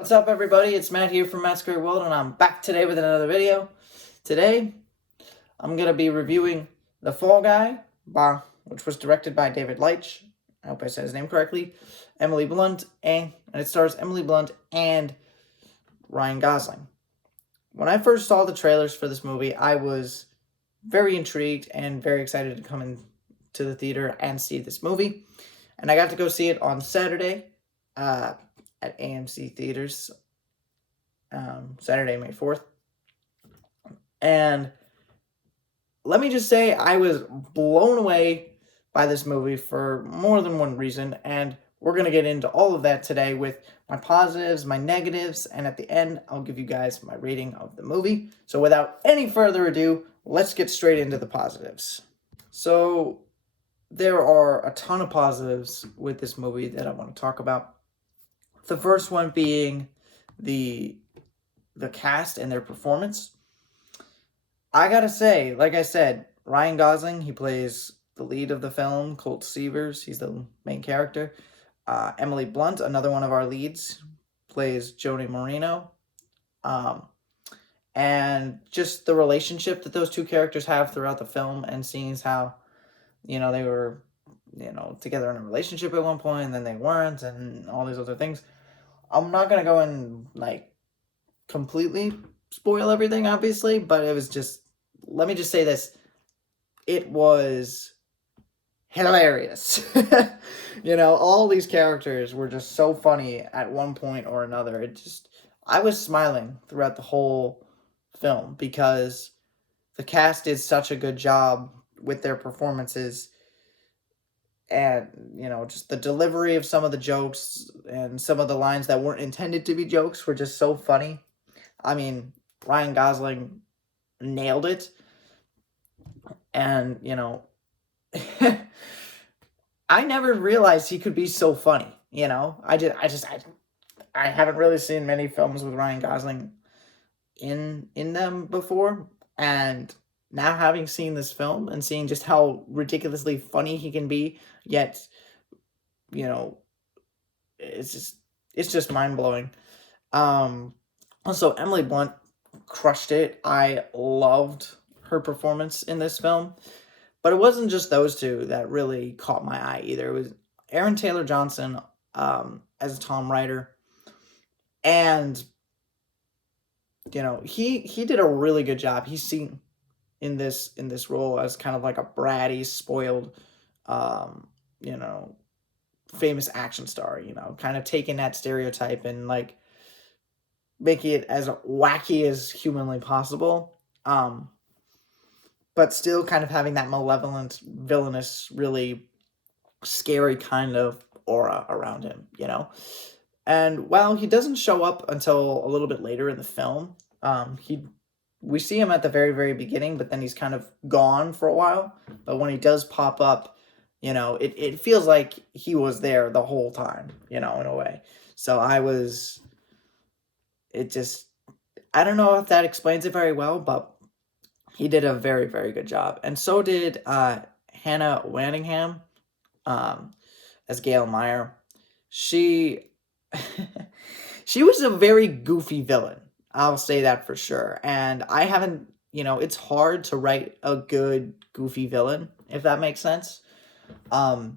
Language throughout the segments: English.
What's up, everybody? It's Matt here from Matt's Great World, and I'm back today with another video. Today, I'm going to be reviewing The Fall Guy, which was directed by David Leitch. I hope I said his name correctly. Emily Blunt, and it stars Emily Blunt and Ryan Gosling. When I first saw the trailers for this movie, I was very intrigued and very excited to come into the theater and see this movie. And I got to go see it on Saturday at AMC Theaters, Saturday, May 4th. And let me just say, I was blown away by this movie for more than one reason, and we're going to get into all of that today with my positives, my negatives, and at the end, I'll give you guys my rating of the movie. So without any further ado, let's get straight into the positives. So there are a ton of positives with this movie that I want to talk about. The first one being the cast and their performance. I gotta say, like I said, Ryan Gosling, he plays the lead of the film, Colt Seavers. He's the main character. Emily Blunt, another one of our leads, plays Joni Marino. And just the relationship that those two characters have throughout the film, and seeing how, they were, together in a relationship at one point, and then they weren't, and all these other things. I'm not gonna go and completely spoil everything, obviously, but it was just, let me just say this, it was hilarious. All these characters were just so funny at one point or another. I was smiling throughout the whole film because the cast did such a good job with their performances. And, just the delivery of some of the jokes and some of the lines that weren't intended to be jokes were just so funny. I mean, Ryan Gosling nailed it. And, I never realized he could be so funny, I haven't really seen many films with Ryan Gosling in them before. And now having seen this film and seeing just how ridiculously funny he can be, yet, it's just mind-blowing. Also, Emily Blunt crushed it. I loved her performance in this film. But it wasn't just those two that really caught my eye either. It was Aaron Taylor Johnson as Tom Ryder. And, he did a really good job. He's seen in this role as kind of like a bratty, spoiled, famous action star, kind of taking that stereotype and making it as wacky as humanly possible. But still kind of having that malevolent, villainous, really scary kind of aura around him, And while he doesn't show up until a little bit later in the film, we see him at the very, very beginning, but then he's kind of gone for a while. But when he does pop up, it feels like he was there the whole time, in a way. So I don't know if that explains it very well, but he did a very, very good job. And so did Hannah Waddingham as Gail Meyer. She was a very goofy villain. I'll say that for sure. And I haven't, it's hard to write a good goofy villain, if that makes sense. But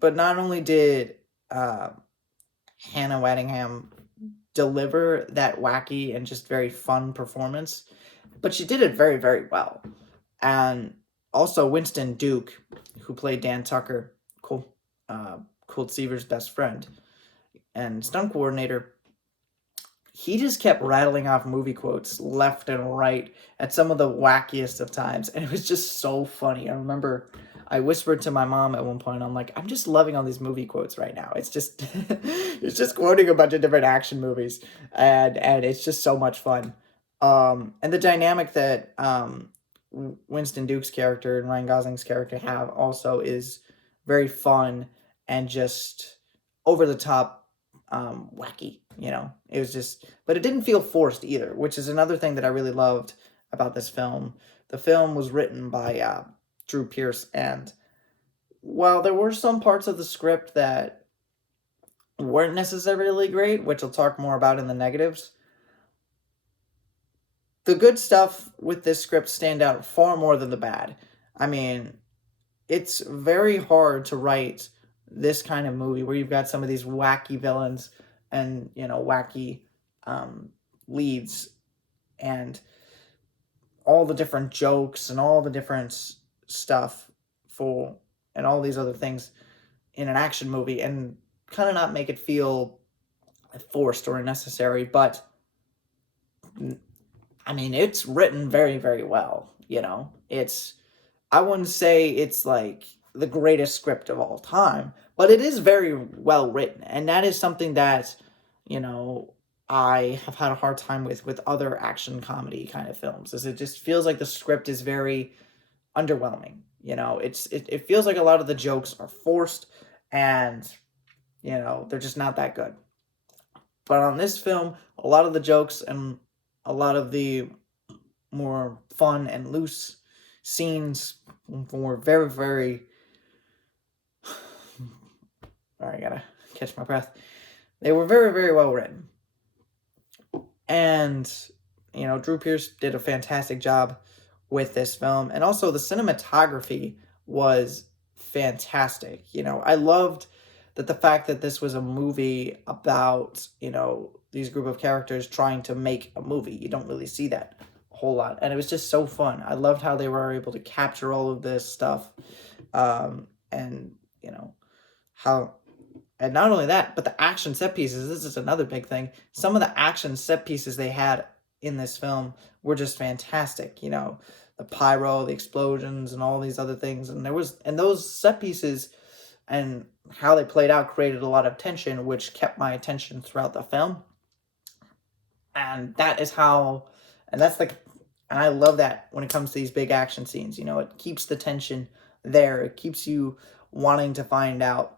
not only did Hannah Waddingham deliver that wacky and just very fun performance, but she did it very, very well. And also Winston Duke, who played Dan Tucker, Colt Seavers' best friend and stunt coordinator, he just kept rattling off movie quotes left and right at some of the wackiest of times, and it was just so funny. I remember I whispered to my mom at one point, I'm like, I'm just loving all these movie quotes right now. It's just it's just quoting a bunch of different action movies, and it's just so much fun. And the dynamic that Winston Duke's character and Ryan Gosling's character have also is very fun and just over the top wacky. It was just, but it didn't feel forced either, which is another thing that I really loved about this film. The film was written by Drew Pearce, and while there were some parts of the script that weren't necessarily great, which I'll talk more about in the negatives. The good stuff with this script stand out far more than the bad. I mean, it's very hard to write this kind of movie where you've got some of these wacky villains and, wacky um, leads, and all the different jokes and all the different stuff for and all these other things in an action movie, and kind of not make it feel forced or unnecessary. But I mean, it's written very, very well. I wouldn't say it's like the greatest script of all time, but it is very well written. And that is something that, you know, I have had a hard time with other action comedy kind of films, is it just feels like the script is very underwhelming. It feels like a lot of the jokes are forced, and, they're just not that good. But on this film, a lot of the jokes and a lot of the more fun and loose scenes were very, very. I gotta catch my breath. They were very, very well written. And, Drew Pearce did a fantastic job with this film. And also, the cinematography was fantastic. I loved that the fact that this was a movie about, these group of characters trying to make a movie. You don't really see that a whole lot. And it was just so fun. I loved how they were able to capture all of this stuff. And, how. And not only that, but the action set pieces. This is another big thing. Some of the action set pieces they had in this film were just fantastic. The pyro, the explosions, and all these other things. And those set pieces and how they played out created a lot of tension, which kept my attention throughout the film. And and I love that when it comes to these big action scenes. It keeps the tension there. It keeps you wanting to find out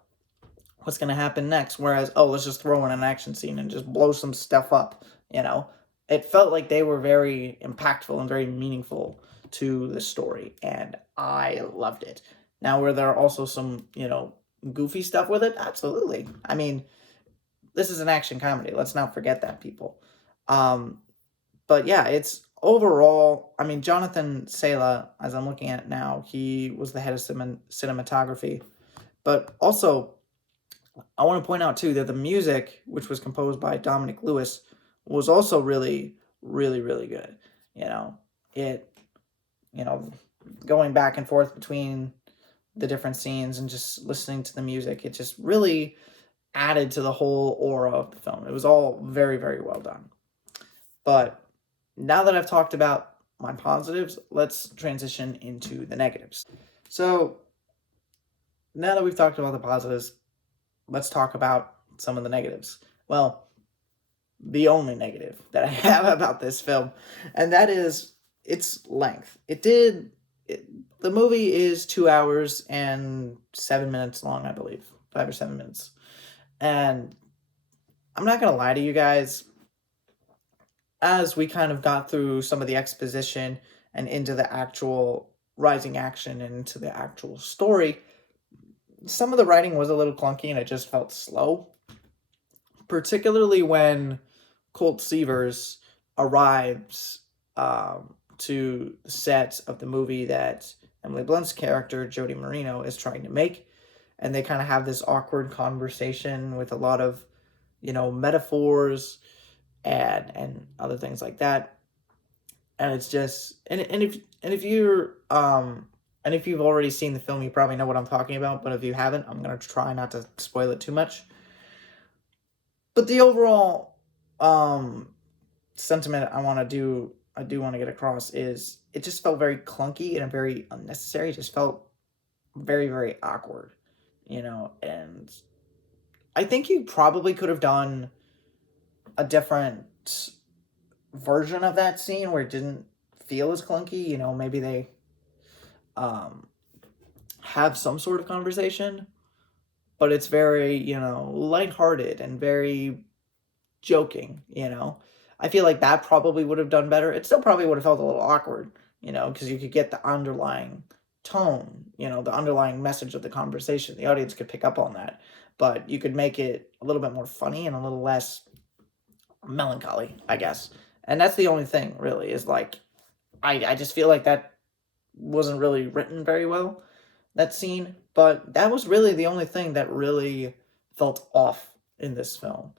what's going to happen next. Whereas, let's just throw in an action scene and just blow some stuff up. It felt like they were very impactful and very meaningful to the story, and I loved it. Now, were there also some, goofy stuff with it? Absolutely. I mean, this is an action comedy. Let's not forget that, people. But yeah, it's overall, I mean, Jonathan Sela, as I'm looking at it now, he was the head of cinematography. But also, I want to point out too that the music, which was composed by Dominic Lewis, was also really, really, really good. It, going back and forth between the different scenes and just listening to the music, it just really added to the whole aura of the film. It was all very, very well done. But now that I've talked about my positives, let's transition into the negatives. So now that we've talked about the positives, let's talk about some of the negatives. Well, the only negative that I have about this film, and that is its length. The movie is 2 hours and 7 minutes long, I believe. 5 or 7 minutes. And I'm not going to lie to you guys. As we kind of got through some of the exposition and into the actual rising action and into the actual story, some of the writing was a little clunky and it just felt slow. Particularly when Colt Seavers arrives to the set of the movie that Emily Blunt's character, Jody Marino, is trying to make. And they kind of have this awkward conversation with a lot of, metaphors and other things like that. And it's just, and if you've already seen the film, you probably know what I'm talking about. But if you haven't, I'm going to try not to spoil it too much. But the overall sentiment I do want to get across is it just felt very clunky and very unnecessary. It just felt very, very awkward, and I think you probably could have done a different version of that scene where it didn't feel as clunky. Maybe they have some sort of conversation, but it's very, lighthearted and very joking, I feel like that probably would have done better. It still probably would have felt a little awkward, because you could get the underlying tone, the underlying message of the conversation. The audience could pick up on that. but you could make it a little bit more funny and a little less melancholy, I guess. And that's the only thing, really, is like, I just feel like that wasn't really written very well, that scene. But that was really the only thing that really felt off in this film,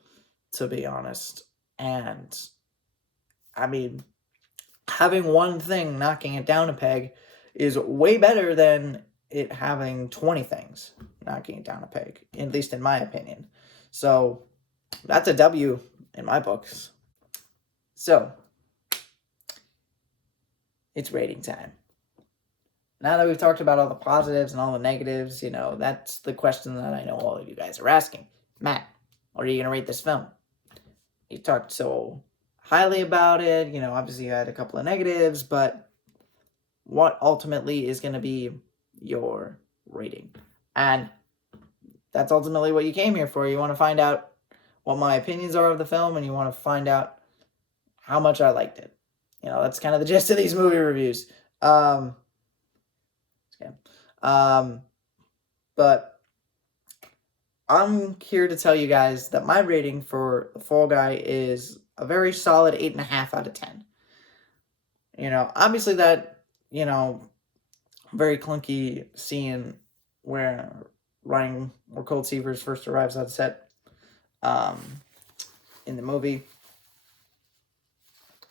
to be honest. And, I mean, having one thing knocking it down a peg is way better than it having 20 things knocking it down a peg, at least in my opinion. So, that's a W in my books. So, it's rating time. Now that we've talked about all the positives and all the negatives, that's the question that I know all of you guys are asking. Matt, what are you going to rate this film? You talked so highly about it, obviously you had a couple of negatives, but what ultimately is going to be your rating? And that's ultimately what you came here for. You want to find out what my opinions are of the film, and you want to find out how much I liked it. That's kind of the gist of these movie reviews. But I'm here to tell you guys that my rating for The Fall Guy is a very solid 8.5 out of 10. Obviously that, very clunky scene where Ryan or Cold Seavers first arrives on set in the movie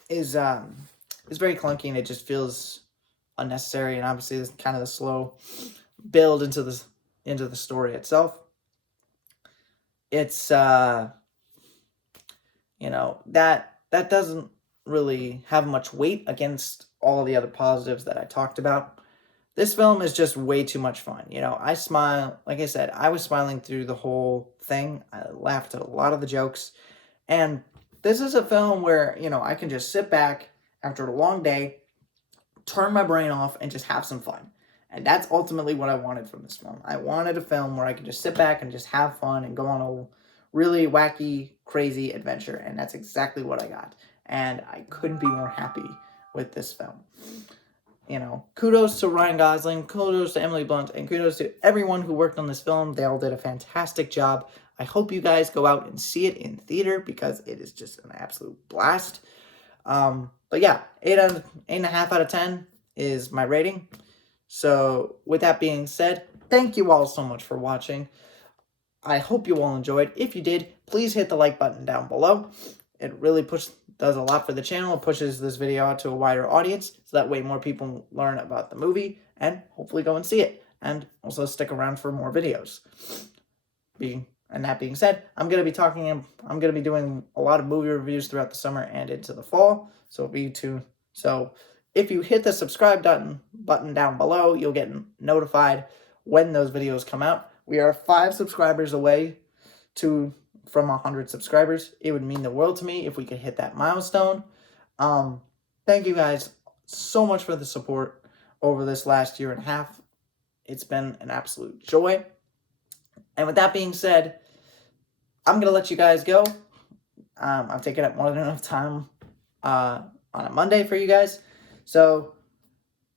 is very clunky, and it just feels unnecessary, and obviously it's kind of the slow build into the story itself. It's that doesn't really have much weight against all the other positives that I talked about. This film is just way too much fun. I smile, like I said, I was smiling through the whole thing. I laughed at a lot of the jokes, and this is a film where I can just sit back after a long day, turn my brain off, and just have some fun. And that's ultimately what I wanted from this film. I wanted a film where I could just sit back and just have fun and go on a really wacky, crazy adventure. And that's exactly what I got. And I couldn't be more happy with this film. Kudos to Ryan Gosling, kudos to Emily Blunt, and kudos to everyone who worked on this film. They all did a fantastic job. I hope you guys go out and see it in theater, because it is just an absolute blast. But yeah, 8.5 out of 10 is my rating. So with that being said, thank you all so much for watching. I hope you all enjoyed. If you did, please hit the like button down below. It really does a lot for the channel. It pushes this video out to a wider audience, so that way more people learn about the movie and hopefully go and see it. And also stick around for more videos. And that being said, I'm going to be doing a lot of movie reviews throughout the summer and into the fall. So if you hit the subscribe button down below, you'll get notified when those videos come out. We are 5 subscribers away from 100 subscribers. It would mean the world to me if we could hit that milestone. Thank you guys so much for the support over this last year and a half. It's been an absolute joy. And with that being said, I'm going to let you guys go. I've taken up more than enough time on a Monday for you guys. So,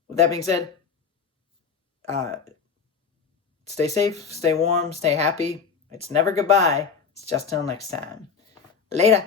with that being said, stay safe, stay warm, stay happy. It's never goodbye. It's just till next time. Later.